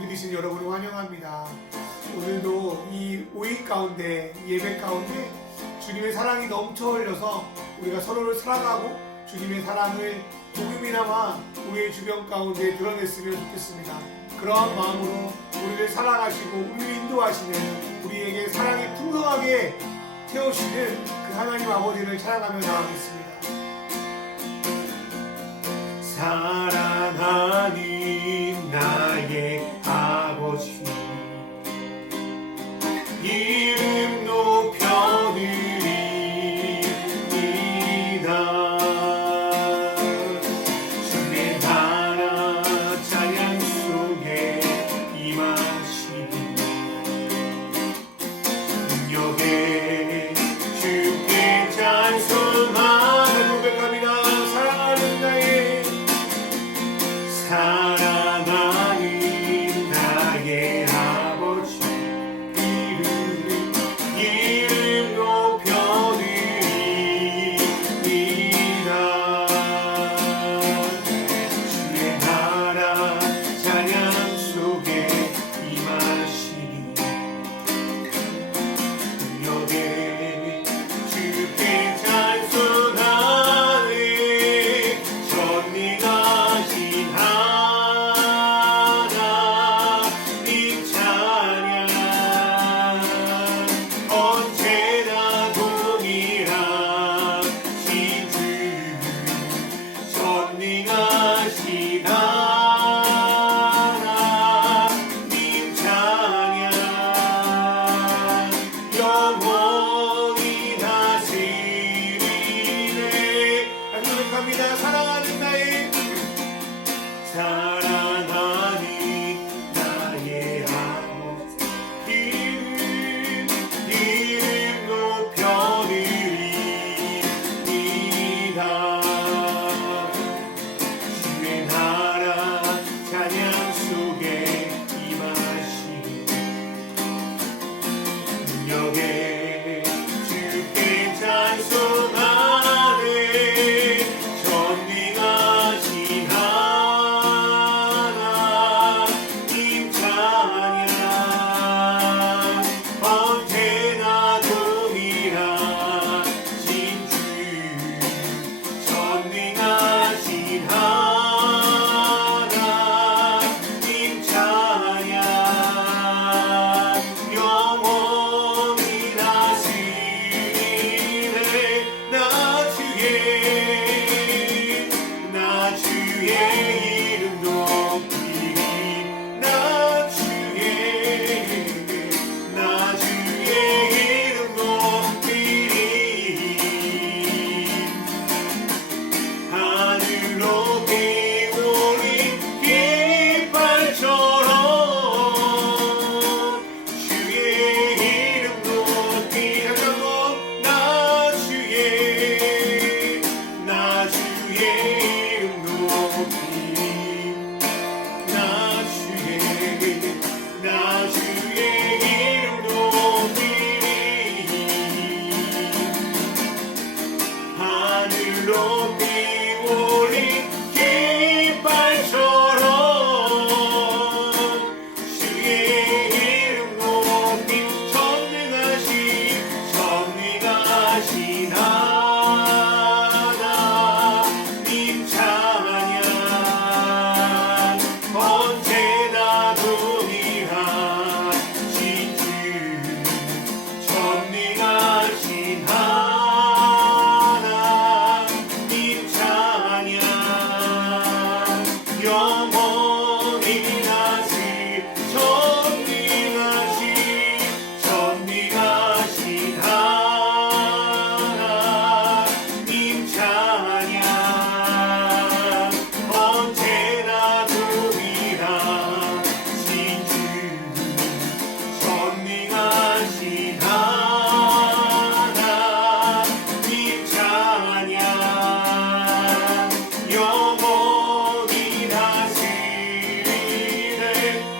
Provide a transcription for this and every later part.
예배드리신 여러분을 환영합니다. 오늘도 이 오익 가운데, 예배 가운데 주님의 사랑이 넘쳐 흘려서 우리가 서로를 사랑하고 주님의 사랑을 조금이나마 우리의 주변 가운데 드러냈으면 좋겠습니다. 그러한 마음으로 우리를 사랑하시고 우리를 인도하시는, 우리에게 사랑이 풍성하게 태우시는 그 하나님 아버지를 찬양하며 나가겠습니다. 사랑하는 나의 아버지, 이름 높여드립니다. 주의 나라 찬양 속에 임하시니 능력에 주께 찬송하는 고백합니다. 사랑하는 나의 아버지, 이름 높여드립니다. 주의 나라 찬양 속에 임하시니 능력에 주께 찬송하네. 전능하신 하나님 찬양, 언제나 동일하신 주, 전능하신 하나님 찬양, 영원히 다스리네. 고백합니다. 사랑하는 나의 아버지, 이름 높여드립니다. 주의 나라 찬양 속에 임하시니 능력에 주께 찬송하네. 전능하신 하나님 찬양, 언제나 동일하신 주, 전능하신 하나님 찬양, 영원히 다스리네. 나 주의 이름 높이리. 나 주의 이름 높이리. 하늘로 뛰어오른 깃발처럼 주의 이름 높이려고. 나 주의 이름 높이리. 나 주의 이름 높이리. 하늘로 뛰어오른 깃발처럼 주의 이름 높이. 전능하신 하나님 찬양, 언제나 동일하신 주, 전능하신 하나님 찬양, 영원히 전능하신 하나님 찬양, 언제나 동일하신 주, 전능하신 하나님 찬양, 영원히 다스리네.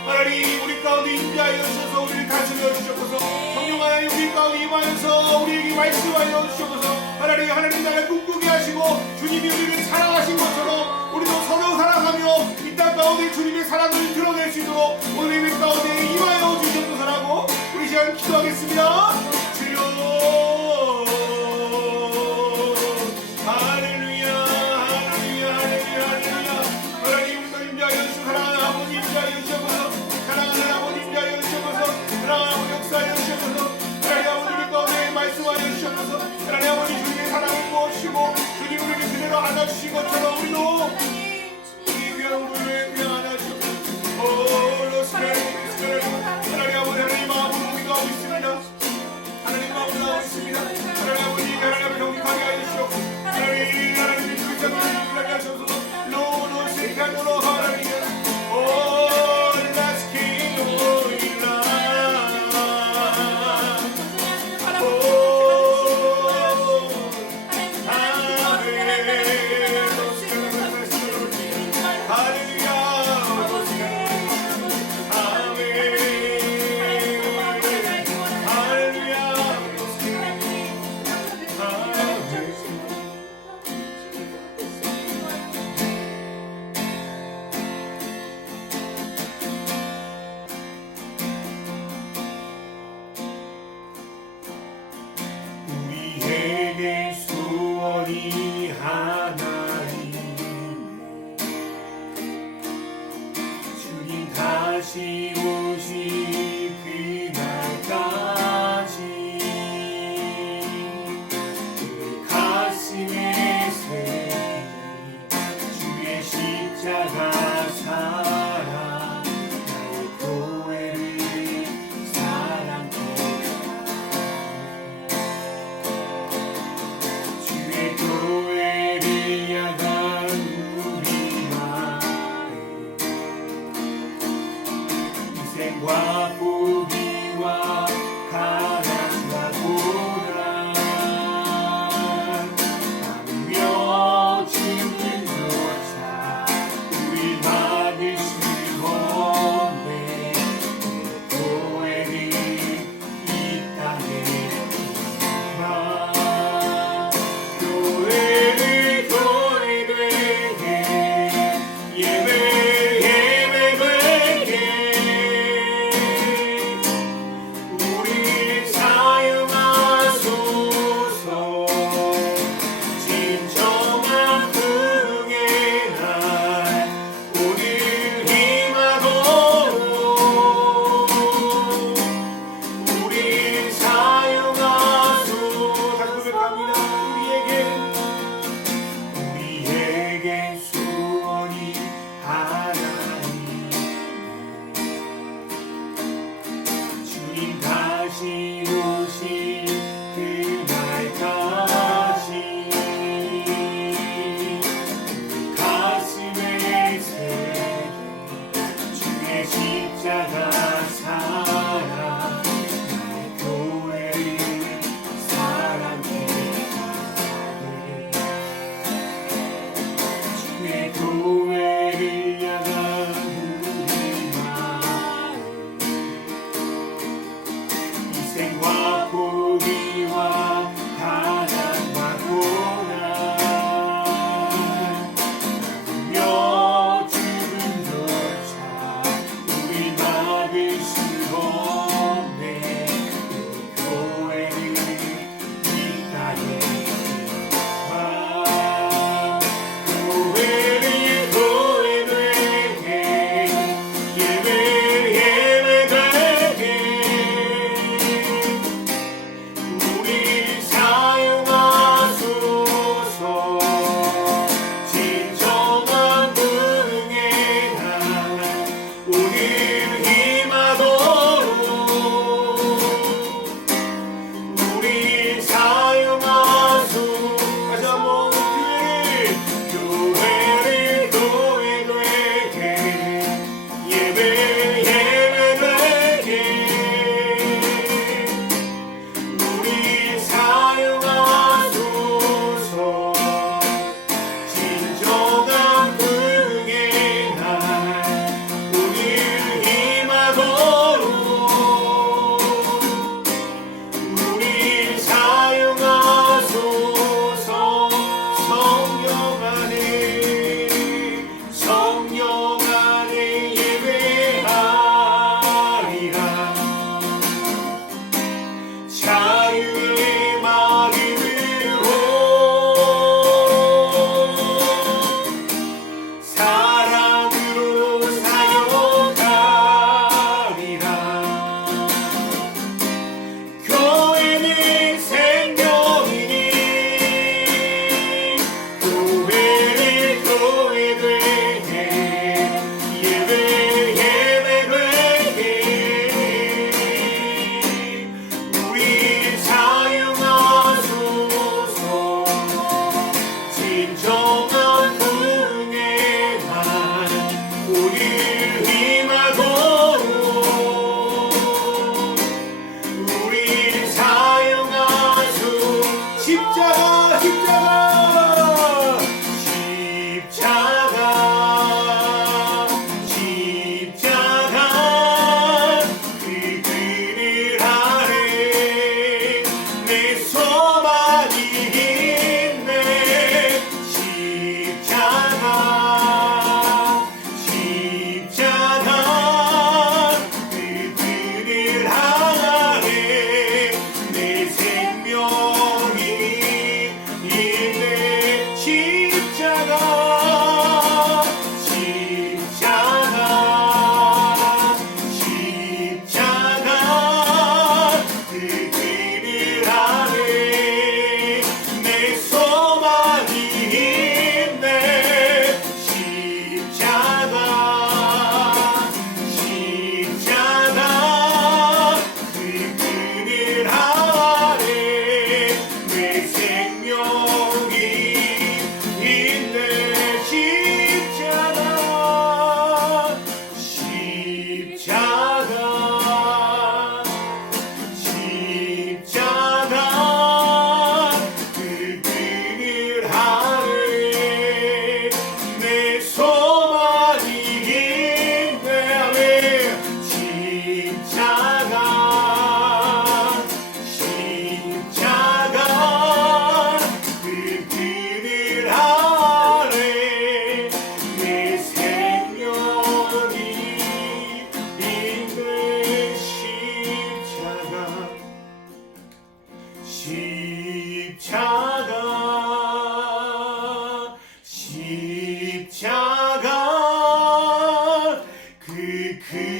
하나님, 우리 가운데 임재하여 주셔서 우리를 다스려 주셔서, 성령 하나님 우리 가운데 임하여서 우리에게 말씀하여 주셔서, 하나님 나를 꿈꾸게 하시고 주님이 우리를 사랑하신 것처럼 우리도 서로 사랑하며 이 땅 가운데 주님의 사랑을 드러낼 수 있도록 오늘 예배 가운데 임하여 주시옵소서라고 우리 시간 기도하겠습니다. 주여 할렐루야 할렐루야 할렐루야 할렐루야. 하나님 우리 인자여 주시옵소서. 사랑하는 아버지 인자여 주시옵소서. 사랑하는 아버지 인자여 주시옵소서. 사랑하는 아버지 역사여 주시옵소서. 하나님 아버지 우리 가운데 말씀하여 주시옵소서. 하나님 아버지 주님의 사랑을 부어주시고 주님 우리를 그대로 안아주신 것처럼 우리도 이 귀한 우리를 그냥 안아주시옵소서. 하나님 아버지 하나님 마음으로 기도하고 있습니다. 하나님 마음으로 나오고 있습니다. 하나님 아버지 하나님 경직하게 하여 주시옵소서. 하나님 주의자들을 일하게 하시옵소서. 노노 세간으로 하나님 Let's keep going 우리에게 소원이 하나이네. 주님 다시 오실 그날까지 우리 가슴에 새긴 주의 십자가 사랑 나의 교회를 사랑해. 주의 교회를 향한 우리와 희생과 포기와 가난과 고난 나누며 죽음조차 우리 막을 수 없네. 교회를 이 땅에 마 교회를 교회되게 예배되게 우리 사용하소서. 진정한 부흥의 날 오늘 임하도록 우리 사용하소서. 다시 고백합니다. 우리에게 소원이 하나이네. 주님 다시 오실 그날까지 우리 가슴에 새긴 주의 십자가 사랑 나의 교회를 사랑해. 주의 교회를 향한 우리 마음 희생과 포기와 가난과 고난 나누며 죽음조차 우리 막을 수 없네. 우리 교회를 이 땅에 교회를 교회되게 예배되게 우리 사용하소서. 진정한 부흥의 날 오늘 임하도록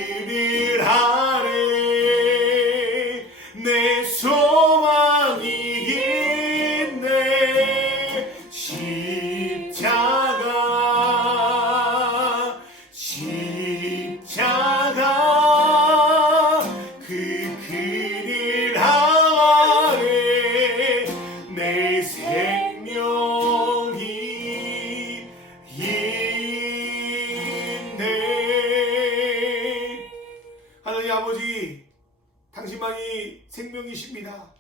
그늘 아래 내 소망이 있네. 십자가 그 그늘 아래 내 생명이 있네. 하나님 아버지, 당신만이 생명이십니다.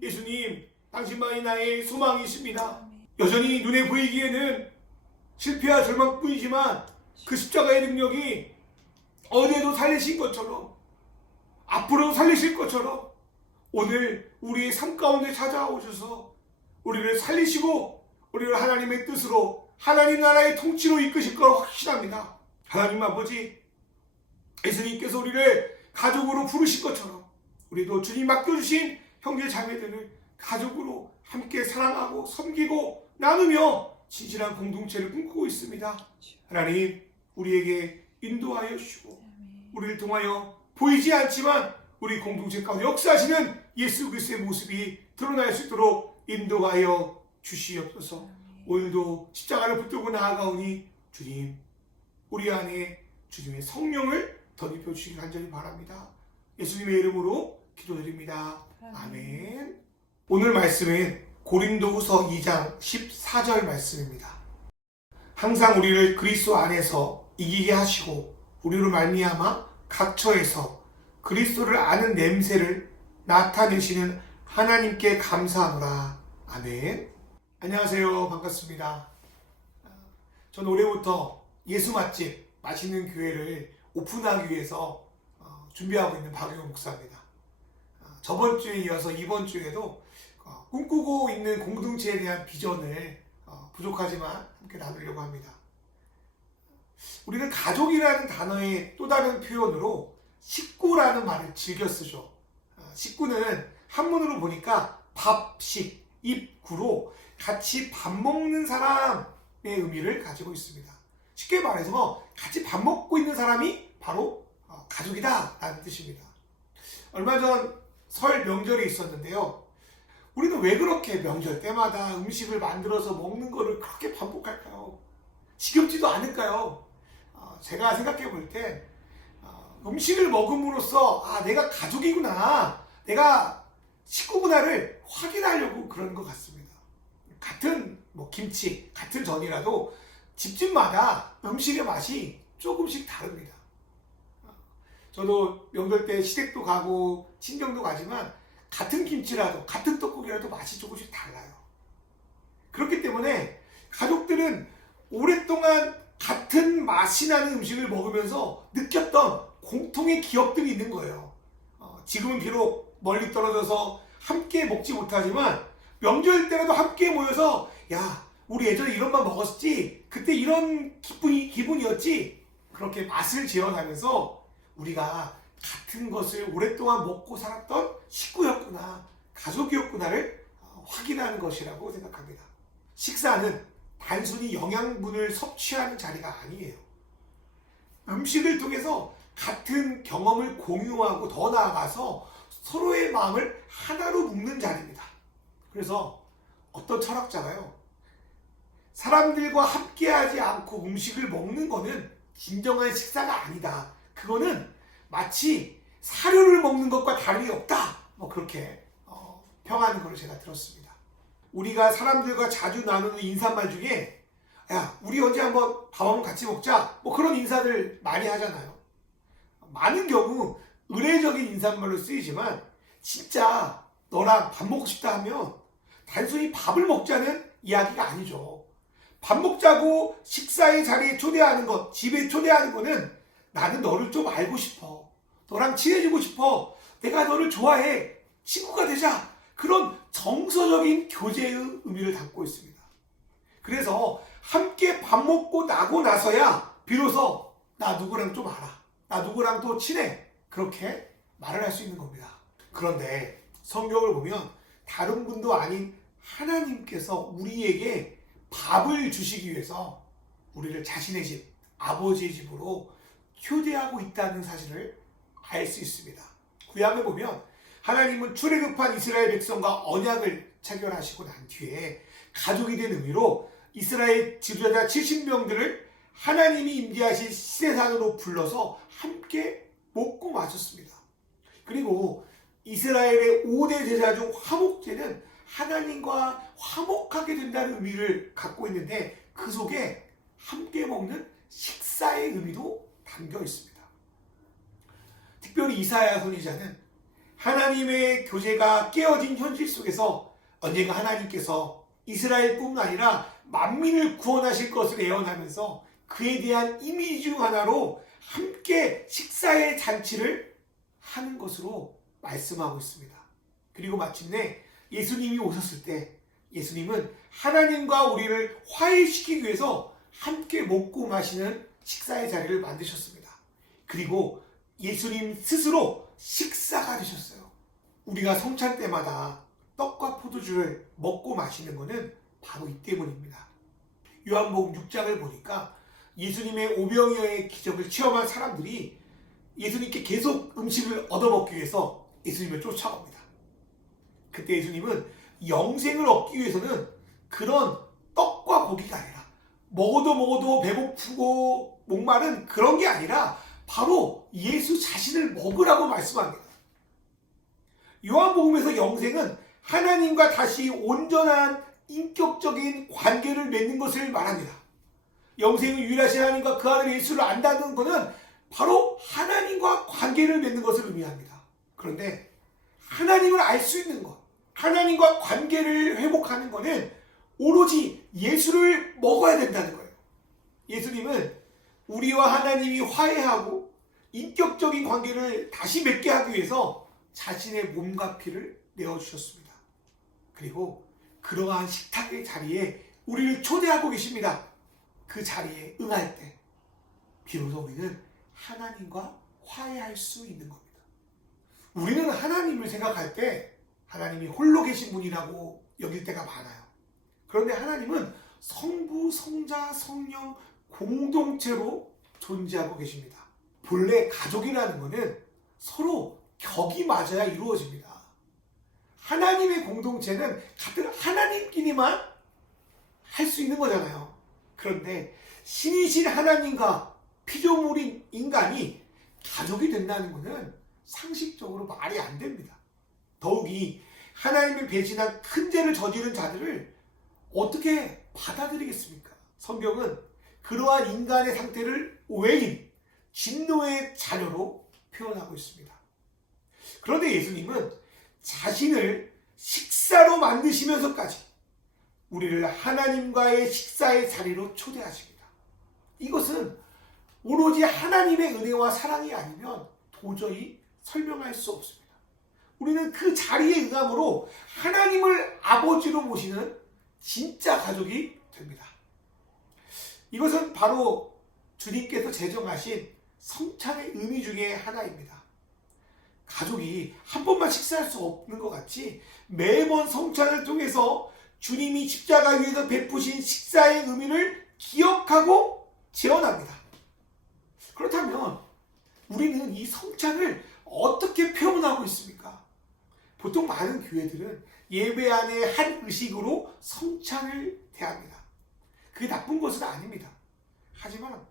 예수님, 당신만이 나의 소망이십니다. 여전히 눈에 보이기에는 실패와 절망뿐이지만 그 십자가의 능력이 어제도 살리신 것처럼 앞으로도 살리실 것처럼 오늘 우리의 삶 가운데 찾아오셔서 우리를 살리시고 우리를 하나님의 뜻으로 하나님 나라의 통치로 이끄실 걸 확신합니다. 하나님 아버지, 예수님께서 우리를 가족으로 부르신 것처럼 우리도 주님 맡겨주신 형제 자매들을 가족으로 함께 사랑하고 섬기고 나누며 진실한 공동체를 꿈꾸고 있습니다. 하나님, 우리에게 인도하여 주시고 우리를 통하여 보이지 않지만 우리 공동체 가운데 역사하시는 예수 그리스도의 모습이 드러날 수 있도록 인도하여 주시옵소서. 오늘도 십자가를 붙들고 나아가오니 주님, 우리 안에 주님의 성령을 덧입혀 주시기 간절히 바랍니다. 예수님의 이름으로 기도드립니다. 아멘. 오늘 말씀은 고린도후서 2장 14절 말씀입니다. 항상 우리를 그리스도 안에서 이기게 하시고 우리로 말미암아 각처에서 그리스도를 아는 냄새를 나타내시는 하나님께 감사하노라. 아멘. 안녕하세요. 반갑습니다. 전 올해부터 예수 맛집 맛있는 교회를 오픈하기 위해서 준비하고 있는 박용호 목사입니다. 저번 주에 이어서 이번 주에도 꿈꾸고 있는 공동체에 대한 비전을 부족하지만 함께 나누려고 합니다. 우리는 가족이라는 단어의 또 다른 표현으로 식구라는 말을 즐겨 쓰죠. 식구는 한문으로 보니까 밥식, 입구로 같이 밥 먹는 사람의 의미를 가지고 있습니다. 쉽게 말해서 같이 밥 먹고 있는 사람이 바로 가족이다 라는 뜻입니다. 얼마 전 설 명절이 있었는데요. 우리는 왜 그렇게 명절 때마다 음식을 만들어서 먹는 거를 그렇게 반복할까요? 지겹지도 않을까요? 제가 생각해 볼 때 음식을 먹음으로써 내가 가족이구나, 내가 식구구나를 확인하려고 그러는 것 같습니다. 같은 김치, 같은 전이라도 집집마다 음식의 맛이 조금씩 다릅니다. 저도 명절 때 시댁도 가고 친정도 가지만 같은 김치라도 같은 떡국이라도 맛이 조금씩 달라요. 그렇기 때문에 가족들은 오랫동안 같은 맛이 나는 음식을 먹으면서 느꼈던 공통의 기억들이 있는 거예요. 지금은 비록 멀리 떨어져서 함께 먹지 못하지만 명절 때라도 함께 모여서 야, 우리 예전에 이런 밥 먹었지, 그때 이런 기분이었지, 그렇게 맛을 재현하면서 우리가 같은 것을 오랫동안 먹고 살았던 식구였구나, 가족이었구나를 확인하는 것이라고 생각합니다. 식사는 단순히 영양분을 섭취하는 자리가 아니에요. 음식을 통해서 같은 경험을 공유하고 더 나아가서 서로의 마음을 하나로 묶는 자리입니다. 그래서 어떤 철학자가요, 사람들과 함께하지 않고 음식을 먹는 거는 진정한 식사가 아니다. 그거는 마치 사료를 먹는 것과 다름이 없다. 그렇게 평하는 걸 제가 들었습니다. 우리가 사람들과 자주 나누는 인사말 중에 야, 우리 언제 한번 밥 한번 같이 먹자, 그런 인사들 많이 하잖아요. 많은 경우 의례적인 인사말로 쓰이지만 진짜 너랑 밥 먹고 싶다 하면 단순히 밥을 먹자는 이야기가 아니죠. 밥 먹자고 식사의 자리에 초대하는 것, 집에 초대하는 거는 나는 너를 좀 알고 싶어, 너랑 친해지고 싶어, 내가 너를 좋아해, 친구가 되자, 그런 정서적인 교제의 의미를 담고 있습니다. 그래서 함께 밥 먹고 나고 나서야 비로소 나 누구랑 좀 알아, 나 누구랑 또 친해, 그렇게 말을 할 수 있는 겁니다. 그런데 성경을 보면 다른 분도 아닌 하나님께서 우리에게 밥을 주시기 위해서 우리를 자신의 집, 아버지의 집으로 교대하고 있다는 사실을 알 수 있습니다. 구약에 보면 하나님은 출애굽한 이스라엘 백성과 언약을 체결하시고 난 뒤에 가족이 된 의미로 이스라엘 지도자 70명들을 하나님이 임재하신 시내산으로 불러서 함께 먹고 마셨습니다. 그리고 이스라엘의 5대 제사 중 화목제는 하나님과 화목하게 된다는 의미를 갖고 있는데 그 속에 함께 먹는 식사의 의미도 담겨 있습니다. 특별히 이사야 선지자는 하나님의 교제가 깨어진 현실 속에서 언젠가 하나님께서 이스라엘뿐만 아니라 만민을 구원하실 것을 예언하면서 그에 대한 이미지 중 하나로 함께 식사의 잔치를 하는 것으로 말씀하고 있습니다. 그리고 마침내 예수님이 오셨을 때 예수님은 하나님과 우리를 화해시키기 위해서 함께 먹고 마시는 식사의 자리를 만드셨습니다. 그리고 예수님 스스로 식사가 되셨어요. 우리가 성찬 때마다 떡과 포도주를 먹고 마시는 것은 바로 이 때문입니다. 요한복음 6장을 보니까 예수님의 오병이어의 기적을 체험한 사람들이 예수님께 계속 음식을 얻어먹기 위해서 예수님을 쫓아옵니다. 그때 예수님은 영생을 얻기 위해서는 그런 떡과 고기가 아니라 먹어도 배고프고 목마른 그런 게 아니라 바로 예수 자신을 먹으라고 말씀합니다. 요한복음에서 영생은 하나님과 다시 온전한 인격적인 관계를 맺는 것을 말합니다. 영생은 유일하신 하나님과 그 아들 예수를 안다는 것은 바로 하나님과 관계를 맺는 것을 의미합니다. 그런데 하나님을 알 수 있는 것, 하나님과 관계를 회복하는 것은 오로지 예수를 먹어야 된다는 거예요. 예수님은 우리와 하나님이 화해하고 인격적인 관계를 다시 맺게 하기 위해서 자신의 몸과 피를 내어주셨습니다. 그리고 그러한 식탁의 자리에 우리를 초대하고 계십니다. 그 자리에 응할 때 비로소 우리는 하나님과 화해할 수 있는 겁니다. 우리는 하나님을 생각할 때 하나님이 홀로 계신 분이라고 여길 때가 많아요. 그런데 하나님은 성부, 성자, 성령 공동체로 존재하고 계십니다. 본래 가족이라는 것은 서로 격이 맞아야 이루어집니다. 하나님의 공동체는 같은 하나님끼리만 할 수 있는 거잖아요. 그런데 신이신 하나님과 피조물인 인간이 가족이 된다는 것은 상식적으로 말이 안 됩니다. 더욱이 하나님을 배신한 큰 죄를 저지른 자들을 어떻게 받아들이겠습니까? 성경은 그러한 인간의 상태를 외인, 진노의 자녀로 표현하고 있습니다. 그런데 예수님은 자신을 식사로 만드시면서까지 우리를 하나님과의 식사의 자리로 초대하십니다. 이것은 오로지 하나님의 은혜와 사랑이 아니면 도저히 설명할 수 없습니다. 우리는 그 자리에 응함으로 하나님을 아버지로 모시는 진짜 가족이 됩니다. 이것은 바로 주님께서 제정하신 성찬의 의미 중에 하나입니다. 가족이 한 번만 식사할 수 없는 것 같이 매번 성찬을 통해서 주님이 십자가 위에서 베푸신 식사의 의미를 기억하고 재현합니다. 그렇다면 우리는 이 성찬을 어떻게 표현하고 있습니까? 보통 많은 교회들은 예배 안에 한 의식으로 성찬을 대합니다. 그게 나쁜 것은 아닙니다. 하지만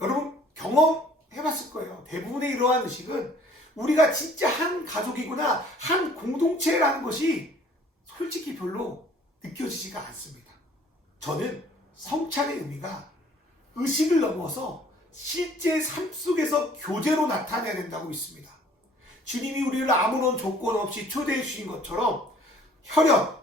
여러분 경험해봤을 거예요. 대부분의 이러한 의식은 우리가 진짜 한 가족이구나, 한 공동체라는 것이 솔직히 별로 느껴지지가 않습니다. 저는 성찬의 의미가 의식을 넘어서 실제 삶 속에서 교제로 나타내야 된다고 믿습니다. 주님이 우리를 아무런 조건 없이 초대해 주신 것처럼 혈연,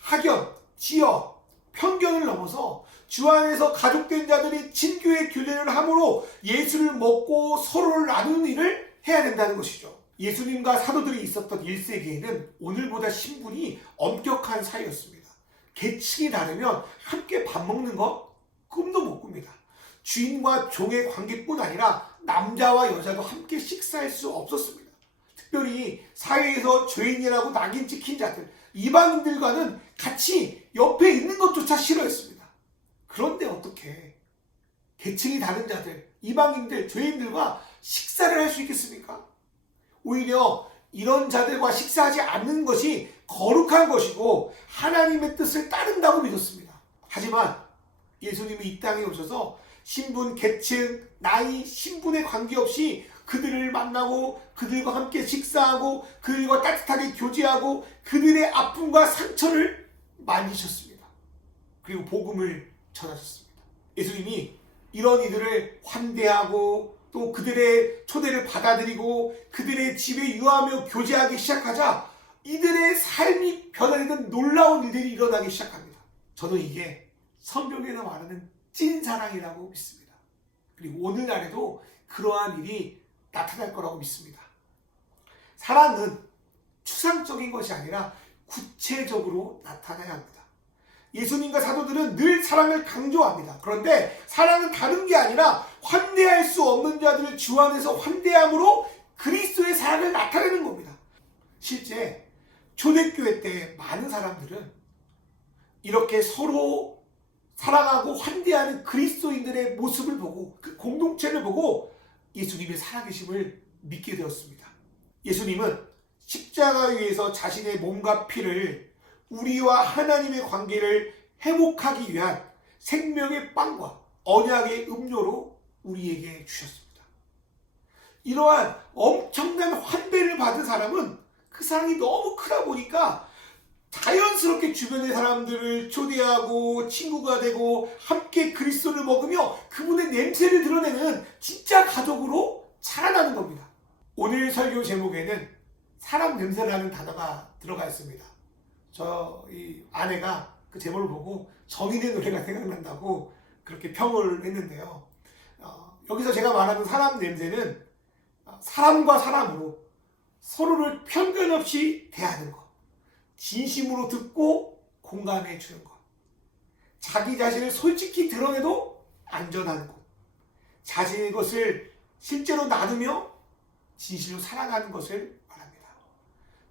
학연, 지역, 편견을 넘어서 주 안에서 가족된 자들이 친교의 교제를 함으로 예수를 먹고 서로를 나누는 일을 해야 된다는 것이죠. 예수님과 사도들이 있었던 1세기에는 오늘보다 신분이 엄격한 사이였습니다. 계층이 다르면 함께 밥 먹는 것 꿈도 못 꿉니다. 주인과 종의 관계뿐 아니라 남자와 여자도 함께 식사할 수 없었습니다. 특별히 사회에서 죄인이라고 낙인 찍힌 자들, 이방인들과는 같이 옆에 있는 것조차 싫어했습니다. 그런데 어떻게 계층이 다른 자들, 이방인들, 죄인들과 식사를 할 수 있겠습니까? 오히려 이런 자들과 식사하지 않는 것이 거룩한 것이고 하나님의 뜻을 따른다고 믿었습니다. 하지만 예수님이 이 땅에 오셔서 신분, 계층, 나이, 신분에 관계없이 그들을 만나고 그들과 함께 식사하고 그들과 따뜻하게 교제하고 그들의 아픔과 상처를 만지셨습니다. 그리고 복음을 전하셨습니다. 예수님이 이런 이들을 환대하고 또 그들의 초대를 받아들이고 그들의 집에 유하며 교제하기 시작하자 이들의 삶이 변화되는 놀라운 일들이 일어나기 시작합니다. 저는 이게 성경에서 말하는 찐사랑이라고 믿습니다. 그리고 오늘날에도 그러한 일이 나타날 거라고 믿습니다. 사랑은 추상적인 것이 아니라 구체적으로 나타나야 합니다. 예수님과 사도들은 늘 사랑을 강조합니다. 그런데 사랑은 다른 게 아니라 환대할 수 없는 자들을 주 안에서 환대함으로 그리스도의 사랑을 나타내는 겁니다. 실제 초대교회 때 많은 사람들은 이렇게 서로 사랑하고 환대하는 그리스도인들의 모습을 보고 그 공동체를 보고 예수님의 살아계심을 믿게 되었습니다. 예수님은 십자가 위에서 자신의 몸과 피를 우리와 하나님의 관계를 회복하기 위한 생명의 빵과 언약의 음료로 우리에게 주셨습니다. 이러한 엄청난 환대를 받은 사람은 그 사랑이 너무 크다 보니까 자연스럽게 주변의 사람들을 초대하고 친구가 되고 함께 그리스도를 먹으며 그분의 냄새를 드러내는 진짜 가족으로 자라나는 겁니다. 오늘 설교 제목에는 사람 냄새라는 단어가 들어가 있습니다. 저희 아내가 그 제목을 보고 정인의 노래가 생각난다고 그렇게 평을 했는데요. 여기서 제가 말하는 사람 냄새는 사람과 사람으로 서로를 편견 없이 대하는 것, 진심으로 듣고 공감해 주는 것, 자기 자신을 솔직히 드러내도 안전한 것, 자신의 것을 실제로 나누며 진실로 살아가는 것을 말합니다.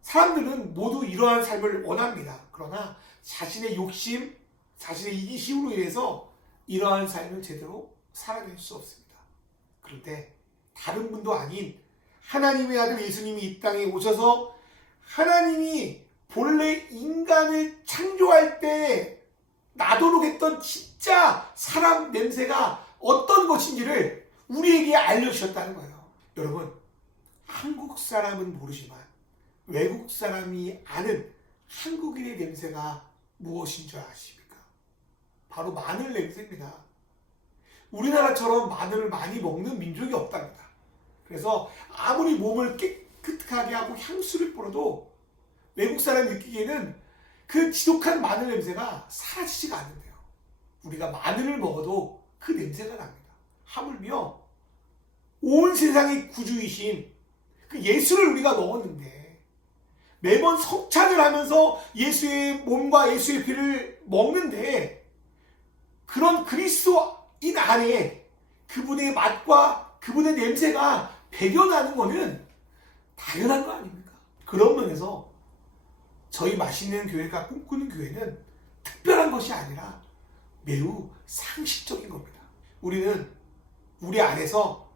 사람들은 모두 이러한 삶을 원합니다. 그러나 자신의 욕심, 자신의 이기심으로 인해서 이러한 삶을 제대로 살아낼 수 없습니다. 그런데 다른 분도 아닌 하나님의 아들 예수님이 이 땅에 오셔서 하나님이 본래 인간을 창조할 때 나도록 했던 진짜 사람 냄새가 어떤 것인지를 우리에게 알려주셨다는 거예요. 여러분, 한국 사람은 모르지만 외국 사람이 아는 한국인의 냄새가 무엇인 줄 아십니까? 바로 마늘 냄새입니다. 우리나라처럼 마늘을 많이 먹는 민족이 없답니다. 그래서 아무리 몸을 깨끗하게 하고 향수를 뿌려도 외국 사람이 느끼기에는 그 지독한 마늘 냄새가 사라지지가 않는데요. 우리가 마늘을 먹어도 그 냄새가 납니다. 하물며 온 세상의 구주이신 그 예수를 우리가 먹었는데 매번 성찬을 하면서 예수의 몸과 예수의 피를 먹는데 그런 그리스도인 안에 그분의 맛과 그분의 냄새가 배겨나는 것은 당연한 거 아닙니까? 그런 면에서 저희 맛있는 교회가 꿈꾸는 교회는 특별한 것이 아니라 매우 상식적인 겁니다. 우리는 우리 안에서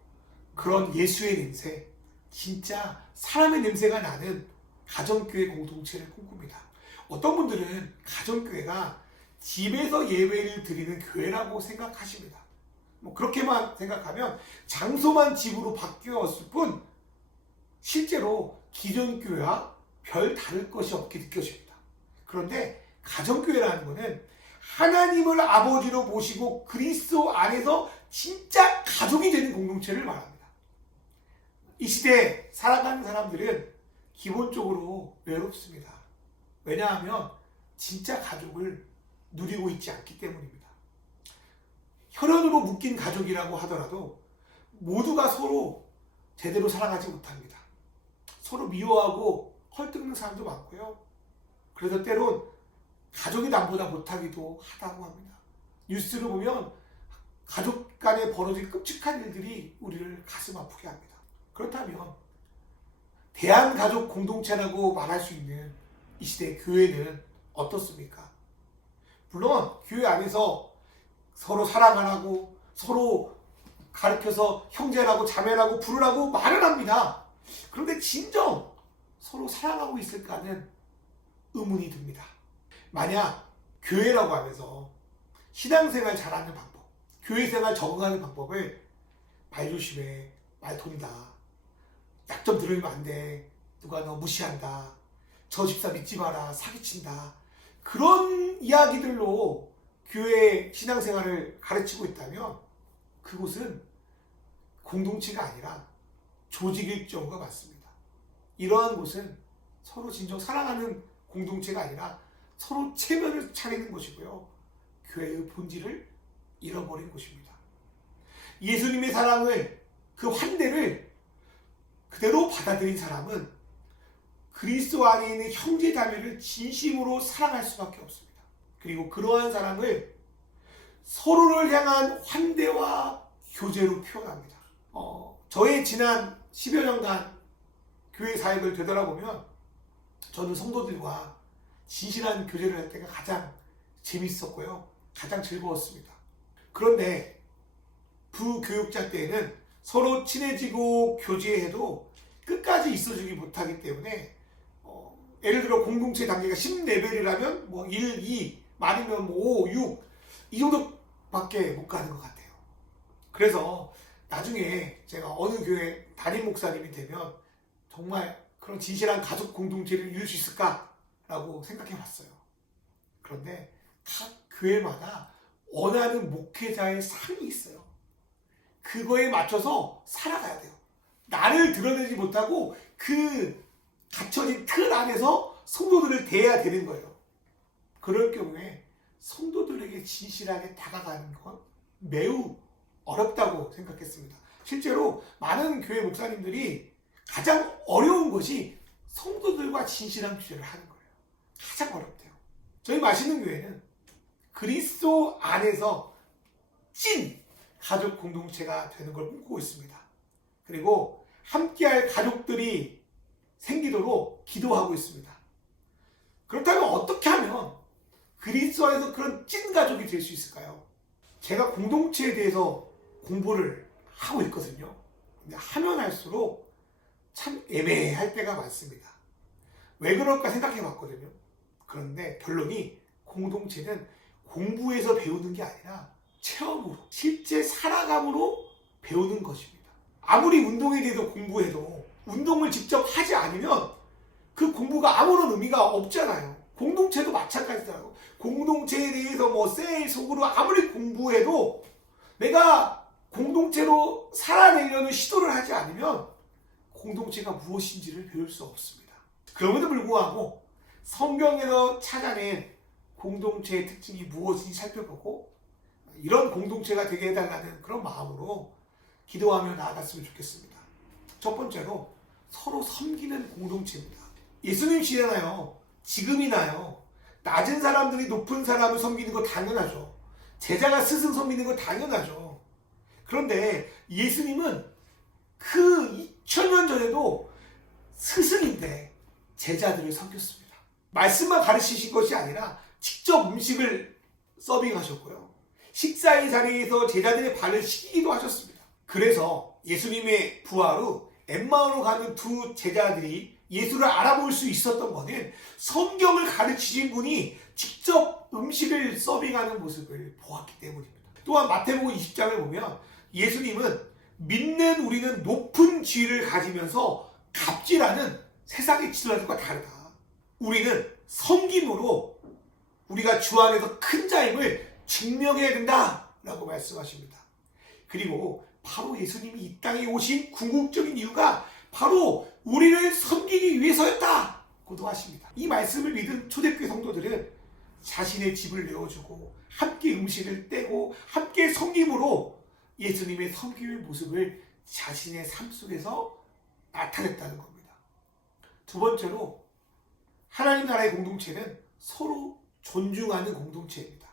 그런 예수의 냄새, 진짜 사람의 냄새가 나는 가정교회 공동체를 꿈꿉니다. 어떤 분들은 가정교회가 집에서 예배를 드리는 교회라고 생각하십니다. 그렇게만 생각하면 장소만 집으로 바뀌었을 뿐 실제로 기존 교회와 별 다를 것이 없게 느껴집니다. 그런데 가정교회라는 것은 하나님을 아버지로 모시고 그리스도 안에서 진짜 가족이 되는 공동체를 말합니다. 이 시대에 살아가는 사람들은 기본적으로 외롭습니다. 왜냐하면 진짜 가족을 누리고 있지 않기 때문입니다. 혈연으로 묶인 가족이라고 하더라도 모두가 서로 제대로 살아가지 못합니다. 서로 미워하고 헐뜯는 사람도 많고요. 그래서 때론 가족이 남보다 못하기도 하다고 합니다. 뉴스를 보면 가족 간에 벌어질 끔찍한 일들이 우리를 가슴 아프게 합니다. 그렇다면 대한가족 공동체라고 말할 수 있는 이 시대의 교회는 어떻습니까? 물론 교회 안에서 서로 사랑하라고 서로 가르쳐서 형제라고 자매라고 부르라고 말을 합니다. 그런데 진정 서로 사랑하고 있을까는 의문이 듭니다. 만약 교회라고 하면서 신앙생활 잘하는 방법, 교회생활 적응하는 방법을 말 조심해, 말 돈다, 약점 들으면 안 돼, 누가 너 무시한다, 저 집사 믿지 마라, 사기친다, 그런 이야기들로 교회 신앙생활을 가르치고 있다면 그곳은 공동체가 아니라 조직일 경우가 많습니다. 이러한 곳은 서로 진정 사랑하는 공동체가 아니라 서로 체면을 차리는 곳이고요. 교회의 본질을 잃어버린 곳입니다. 예수님의 사랑을, 그 환대를 그대로 받아들인 사람은 그리스도 안에 있는 형제 자매를 진심으로 사랑할 수밖에 없습니다. 그리고 그러한 사랑을 서로를 향한 환대와 교제로 표현합니다. 저의 지난 10여 년간 교회 사역을 되돌아보면 저는 성도들과 진실한 교제를 할 때가 가장 재밌었고요. 가장 즐거웠습니다. 그런데 부교육자 때에는 서로 친해지고 교제해도 끝까지 있어주기 못하기 때문에 예를 들어 공동체 단계가 10레벨이라면 뭐 1, 2, 많으면 뭐 5, 6 이 정도밖에 못 가는 것 같아요. 그래서 나중에 제가 어느 교회 담임 목사님이 되면 정말 그런 진실한 가족 공동체를 이룰 수 있을까라고 생각해 봤어요. 그런데 각 교회마다 원하는 목회자의 상이 있어요. 그거에 맞춰서 살아가야 돼요. 나를 드러내지 못하고 그 갇혀진 틀 안에서 성도들을 대해야 되는 거예요. 그럴 경우에 성도들에게 진실하게 다가가는 건 매우 어렵다고 생각했습니다. 실제로 많은 교회 목사님들이 가장 어려운 것이 성도들과 진실한 교제를 하는 거예요. 가장 어렵대요. 저희 맛있는 교회는 그리스도 안에서 찐 가족 공동체가 되는 걸 꿈꾸고 있습니다. 그리고 함께할 가족들이 생기도록 기도하고 있습니다. 그렇다면 어떻게 하면 그리스도 안에서 그런 찐 가족이 될 수 있을까요? 제가 공동체에 대해서 공부를 하고 있거든요. 근데 하면 할수록 참 애매할 때가 많습니다. 왜 그럴까 생각해 봤거든요. 그런데 결론이 공동체는 공부해서 배우는 게 아니라 체험으로, 실제 살아감으로 배우는 것입니다. 아무리 운동에 대해서 공부해도 운동을 직접 하지 않으면 그 공부가 아무런 의미가 없잖아요. 공동체도 마찬가지더라고요. 공동체에 대해서 뭐 세일 속으로 아무리 공부해도 내가 공동체로 살아내려는 시도를 하지 않으면 공동체가 무엇인지를 배울 수 없습니다. 그럼에도 불구하고 성경에서 찾아낸 공동체의 특징이 무엇인지 살펴보고 이런 공동체가 되게 해달라는 그런 마음으로 기도하며 나아갔으면 좋겠습니다. 첫 번째로 서로 섬기는 공동체입니다. 예수님 시대나요, 지금이나요, 낮은 사람들이 높은 사람을 섬기는 거 당연하죠. 제자가 스승 섬기는 거 당연하죠. 그런데 예수님은 그 2000년 전에도 스승인데 제자들을 섬겼습니다. 말씀만 가르치신 것이 아니라 직접 음식을 서빙하셨고요. 식사의 자리에서 제자들의 발을 씻기기도 하셨습니다. 그래서 예수님의 부활 후 엠마오로 가는 두 제자들이 예수를 알아볼 수 있었던 것은 성경을 가르치신 분이 직접 음식을 서빙하는 모습을 보았기 때문입니다. 또한 마태복음 20장을 보면 예수님은 믿는 우리는 높은 지위를 가지면서 갑질하는 세상의 지도자들과 다르다. 우리는 섬김으로 우리가 주 안에서 큰 자임을 증명해야 된다라고 말씀하십니다. 그리고 바로 예수님이 이 땅에 오신 궁극적인 이유가 바로 우리를 섬기기 위해서였다고도 하십니다. 이 말씀을 믿은 초대교회 성도들은 자신의 집을 내어주고 함께 음식을 떼고 함께 섬김으로 예수님의 섬김의 모습을 자신의 삶 속에서 나타냈다는 겁니다. 두 번째로 하나님 나라의 공동체는 서로 존중하는 공동체입니다.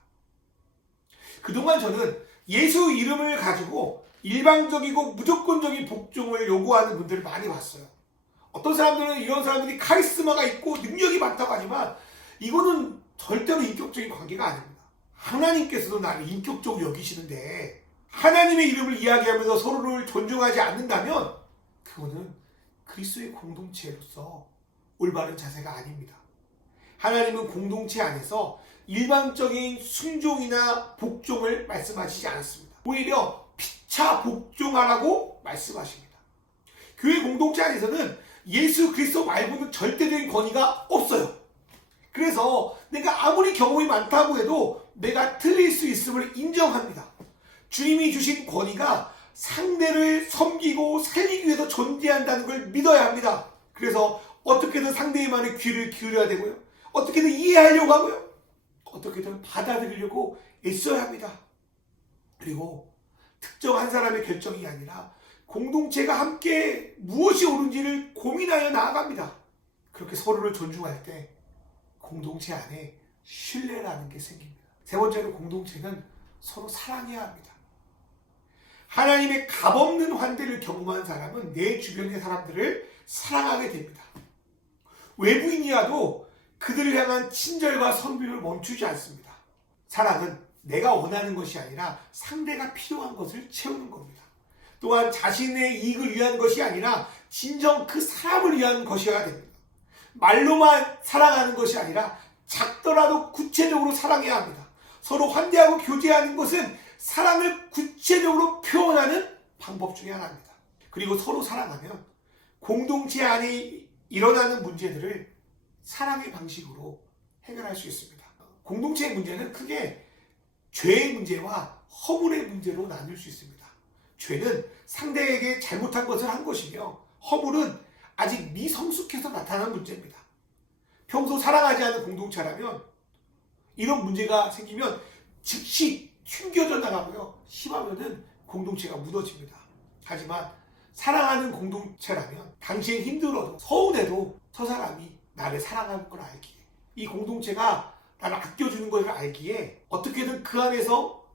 그동안 저는 예수 이름을 가지고 일방적이고 무조건적인 복종을 요구하는 분들을 많이 봤어요. 어떤 사람들은 이런 사람들이 카리스마가 있고 능력이 많다고 하지만 이거는 절대로 인격적인 관계가 아닙니다. 하나님께서도 나를 인격적으로 여기시는데 하나님의 이름을 이야기하면서 서로를 존중하지 않는다면 그거는 그리스도의 공동체로서 올바른 자세가 아닙니다. 하나님은 공동체 안에서 일반적인 순종이나 복종을 말씀하시지 않았습니다. 오히려 피차 복종하라고 말씀하십니다. 교회 공동체 안에서는 예수 그리스도 말고는 절대적인 권위가 없어요. 그래서 내가 아무리 경험이 많다고 해도 내가 틀릴 수 있음을 인정합니다. 주님이 주신 권위가 상대를 섬기고 살리기 위해서 존재한다는 걸 믿어야 합니다. 그래서 어떻게든 상대의 말에 귀를 기울여야 되고요. 어떻게든 이해하려고 하고요. 어떻게든 받아들이려고 애써야 합니다. 그리고 특정 한 사람의 결정이 아니라 공동체가 함께 무엇이 옳은지를 고민하여 나아갑니다. 그렇게 서로를 존중할 때 공동체 안에 신뢰라는 게 생깁니다. 세 번째로 공동체는 서로 사랑해야 합니다. 하나님의 값없는 환대를 경험한 사람은 내 주변의 사람들을 사랑하게 됩니다. 외부인이라도 그들을 향한 친절과 선비를 멈추지 않습니다. 사랑은 내가 원하는 것이 아니라 상대가 필요한 것을 채우는 겁니다. 또한 자신의 이익을 위한 것이 아니라 진정 그 사람을 위한 것이어야 됩니다. 말로만 사랑하는 것이 아니라 작더라도 구체적으로 사랑해야 합니다. 서로 환대하고 교제하는 것은 사랑을 구체적으로 표현하는 방법 중에 하나입니다. 그리고 서로 사랑하면 공동체 안에 일어나는 문제들을 사랑의 방식으로 해결할 수 있습니다. 공동체의 문제는 크게 죄의 문제와 허물의 문제로 나눌 수 있습니다. 죄는 상대에게 잘못한 것을 한 것이며 허물은 아직 미성숙해서 나타나는 문제입니다. 평소 사랑하지 않은 공동체라면 이런 문제가 생기면 즉시 튕겨져 나가고요. 심하면은 공동체가 무너집니다. 하지만 사랑하는 공동체라면 당신이 힘들어도 서운해도 저 사람이 나를 사랑하는 걸 알기에 이 공동체가 나를 아껴주는 것을 알기에 어떻게든 그 안에서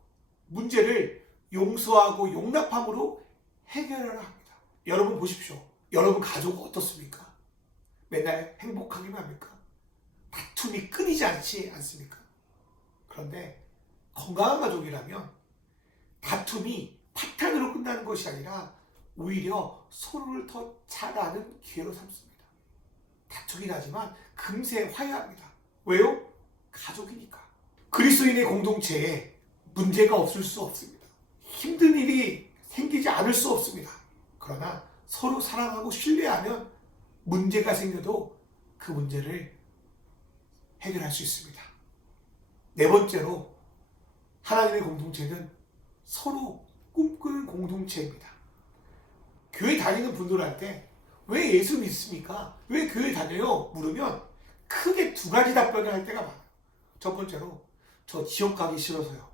문제를 용서하고 용납함으로 해결을 합니다. 여러분 보십시오. 여러분 가족은 어떻습니까? 맨날 행복하기만 합니까? 다툼이 끊이지 않지 않습니까? 그런데 건강한 가족이라면 다툼이 파탄으로 끝나는 것이 아니라 오히려 서로를 더 잘 아는 기회로 삼습니다. 다투긴 하지만 금세 화해합니다. 왜요? 가족이니까. 그리스도인의 공동체에 문제가 없을 수 없습니다. 힘든 일이 생기지 않을 수 없습니다. 그러나 서로 사랑하고 신뢰하면 문제가 생겨도 그 문제를 해결할 수 있습니다. 네 번째로 하나님의 공동체는 서로 꿈꾸는 공동체입니다. 교회 다니는 분들한테 왜 예수 믿습니까? 왜 교회 다녀요? 물으면 크게 두 가지 답변을 할 때가 많아요. 첫 번째로 저 지옥 가기 싫어서요.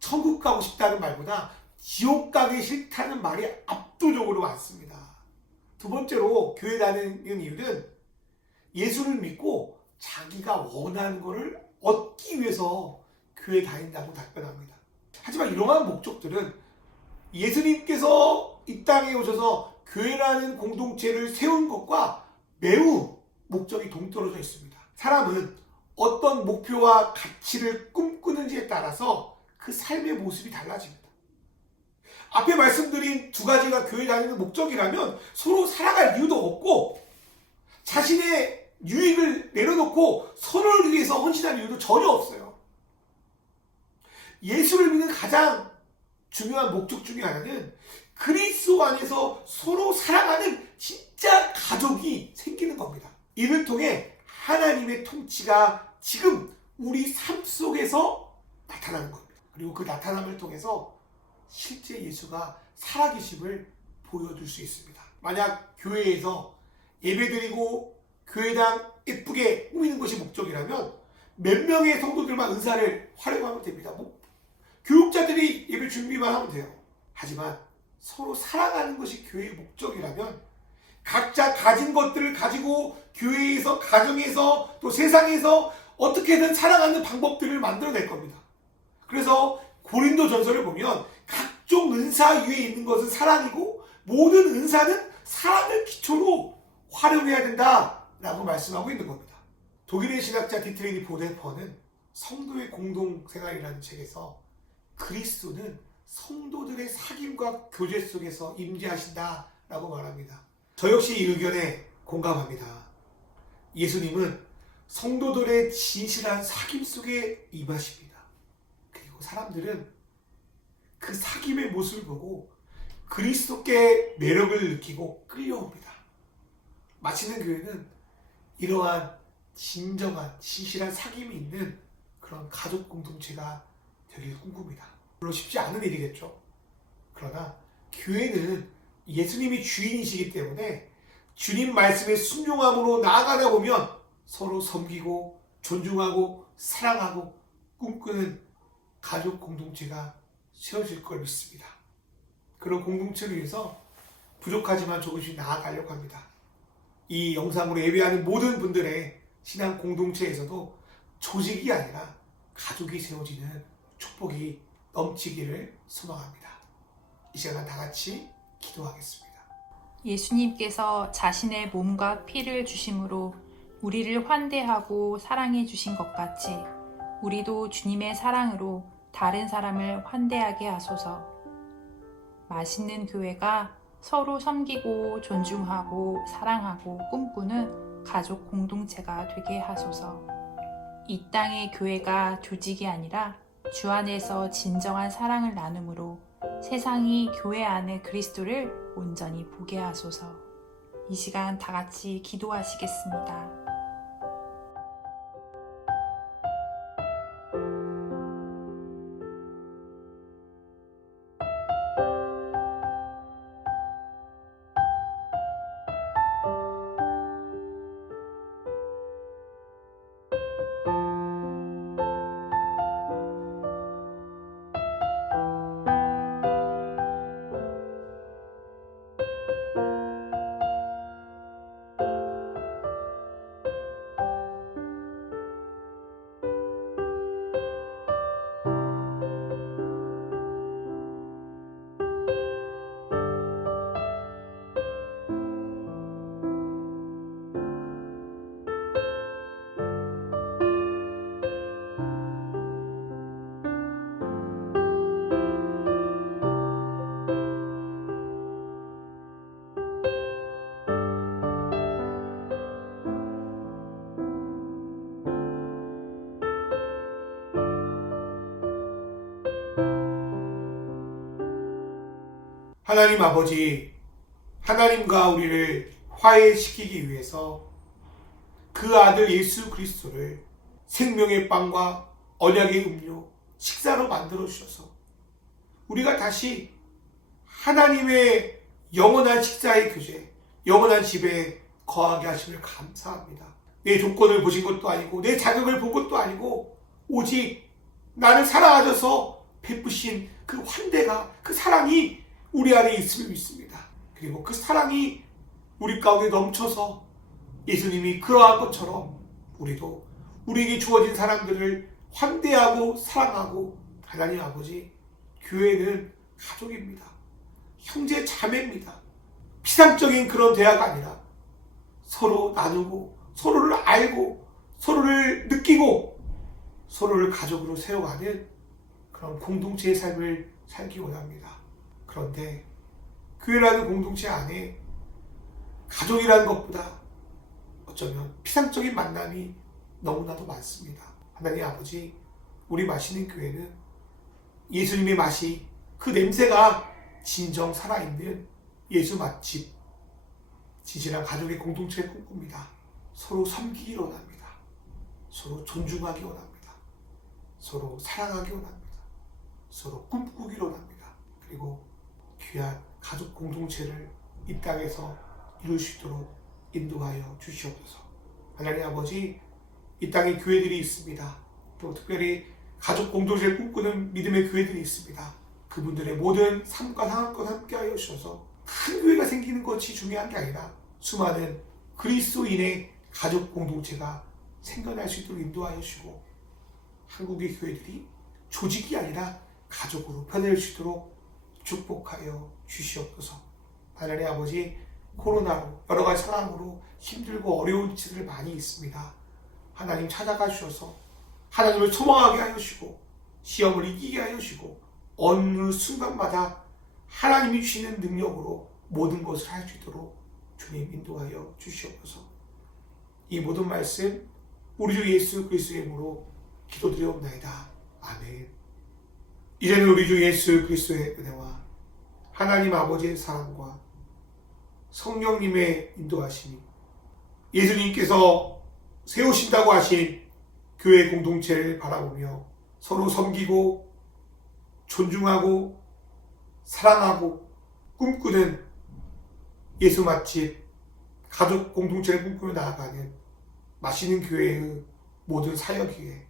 천국 가고 싶다는 말보다 지옥 가기 싫다는 말이 압도적으로 많습니다. 두 번째로 교회 다니는 이유는 예수를 믿고 자기가 원하는 것을 얻기 위해서 교회 다닌다고 답변합니다. 하지만 이러한 목적들은 예수님께서 이 땅에 오셔서 교회라는 공동체를 세운 것과 매우 목적이 동떨어져 있습니다. 사람은 어떤 목표와 가치를 꿈꾸는지에 따라서 그 삶의 모습이 달라집니다. 앞에 말씀드린 두 가지가 교회 다니는 목적이라면 서로 살아갈 이유도 없고 자신의 유익을 내려놓고 서로를 위해서 헌신할 이유도 전혀 없어요. 예수를 믿는 가장 중요한 목적 중에 하나는 그리스도 안에서 서로 사랑하는 진짜 가족이 생기는 겁니다. 이를 통해 하나님의 통치가 지금 우리 삶 속에서 나타나는 겁니다. 그리고 그 나타남을 통해서 실제 예수가 살아계심을 보여줄 수 있습니다. 만약 교회에서 예배드리고 교회당 예쁘게 꾸미는 것이 목적이라면 몇 명의 성도들만 은사를 활용하면 됩니다. 교육자들이 예배 준비만 하면 돼요. 하지만 서로 사랑하는 것이 교회의 목적이라면 각자 가진 것들을 가지고 교회에서, 가정에서, 또 세상에서 어떻게든 사랑하는 방법들을 만들어낼 겁니다. 그래서 고린도전서를 보면 각종 은사 위에 있는 것은 사랑이고 모든 은사는 사랑을 기초로 활용해야 된다라고 말씀하고 있는 겁니다. 독일의 신학자 디트레히 보데퍼는 성도의 공동생활이라는 책에서 그리스도는 성도들의 사귐과 교제 속에서 임재하신다라고 말합니다. 저 역시 이 의견에 공감합니다. 예수님은 성도들의 진실한 사귐 속에 임하십니다. 그리고 사람들은 그 사귐의 모습을 보고 그리스도께 매력을 느끼고 끌려옵니다. 마치는 교회는 이러한 진정한 진실한 사귐이 있는 그런 가족 공동체가 되길 꿈꿉니다. 물론 쉽지 않은 일이겠죠. 그러나 교회는 예수님이 주인이시기 때문에 주님 말씀에 순종함으로 나아가다 보면 서로 섬기고 존중하고 사랑하고 꿈꾸는 가족 공동체가 세워질 걸 믿습니다. 그런 공동체를 위해서 부족하지만 조금씩 나아가려고 합니다. 이 영상으로 예배하는 모든 분들의 신앙 공동체에서도 조직이 아니라 가족이 세워지는 축복이 넘치기를 소망합니다. 이 시간 다 같이 기도하겠습니다. 예수님께서 자신의 몸과 피를 주심으로 우리를 환대하고 사랑해 주신 것 같이 우리도 주님의 사랑으로 다른 사람을 환대하게 하소서. 맛있는 교회가 서로 섬기고 존중하고 사랑하고 꿈꾸는 가족 공동체가 되게 하소서. 이 땅의 교회가 조직이 아니라 주 안에서 진정한 사랑을 나눔으로 세상이 교회 안에 그리스도를 온전히 보게 하소서. 이 시간 다 같이 기도하시겠습니다. 하나님 아버지, 하나님과 우리를 화해시키기 위해서 그 아들 예수 그리스도를 생명의 빵과 언약의 음료, 식사로 만들어 주셔서 우리가 다시 하나님의 영원한 식사의 교제, 영원한 집에 거하게 하심을 감사합니다. 내 조건을 보신 것도 아니고 내 자격을 본 것도 아니고 오직 나를 사랑하셔서 베푸신 그 환대가, 그 사랑이 우리 안에 있음을 믿습니다. 그리고 그 사랑이 우리 가운데 넘쳐서 예수님이 그러한 것처럼 우리도 우리에게 주어진 사람들을 환대하고 사랑하고, 하나님 아버지, 교회는 가족입니다. 형제 자매입니다. 피상적인 그런 대화가 아니라 서로 나누고 서로를 알고 서로를 느끼고 서로를 가족으로 세워가는 그런 공동체의 삶을 살기 원합니다. 그런데 교회라는 공동체 안에 가족이라는 것보다 어쩌면 피상적인 만남이 너무나도 많습니다. 하나님 아버지, 우리 마시는 교회는 예수님의 맛이, 그 냄새가 진정 살아있는 예수 맛집, 진실한 가족의 공동체를 꿈꿉니다. 서로 섬기기 원합니다. 서로 존중하기 원합니다. 서로 사랑하기 원합니다. 서로 꿈꾸기 원합니다. 그리고 귀한 가족 공동체를 이 땅에서 이룰 수 있도록 인도하여 주시옵소서. 하나님 아버지, 이 땅에 교회들이 있습니다. 또 특별히 가족 공동체를 꿈꾸는 믿음의 교회들이 있습니다. 그분들의 모든 삶과 상황과 함께하여 주셔서 큰 교회가 생기는 것이 중요한 게 아니라 수많은 그리스도인의 가족 공동체가 생겨날 수 있도록 인도하여 주시고, 한국의 교회들이 조직이 아니라 가족으로 변할 수 있도록 축복하여 주시옵소서. 하나님 아버지, 코로나로 여러 가지 상황으로 힘들고 어려운 일들이 많이 있습니다. 하나님 찾아가 주셔서 하나님을 소망하게 하여 주시고 시험을 이기게 하여 주시고 어느 순간마다 하나님이 주시는 능력으로 모든 것을 할 수 있도록 주님 인도하여 주시옵소서. 이 모든 말씀 우리 주 예수 그리스도의 이름으로 기도드리옵나이다. 아멘. 이제는 우리 주 예수 그리스도의 은혜와 하나님 아버지의 사랑과 성령님의 인도하심이 예수님께서 세우신다고 하신 교회 공동체를 바라보며 서로 섬기고 존중하고 사랑하고 꿈꾸는 예수 맛집 가족 공동체를 꿈꾸며 나아가는 맛있는 교회의 모든 사역위에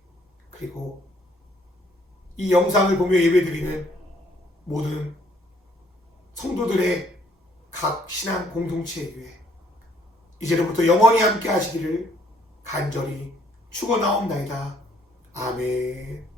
그리고 이 영상을 보며 예배드리는 모든 성도들의 각 신앙 공동체 위에 이제로부터 영원히 함께 하시기를 간절히 축원하옵나이다. 아멘.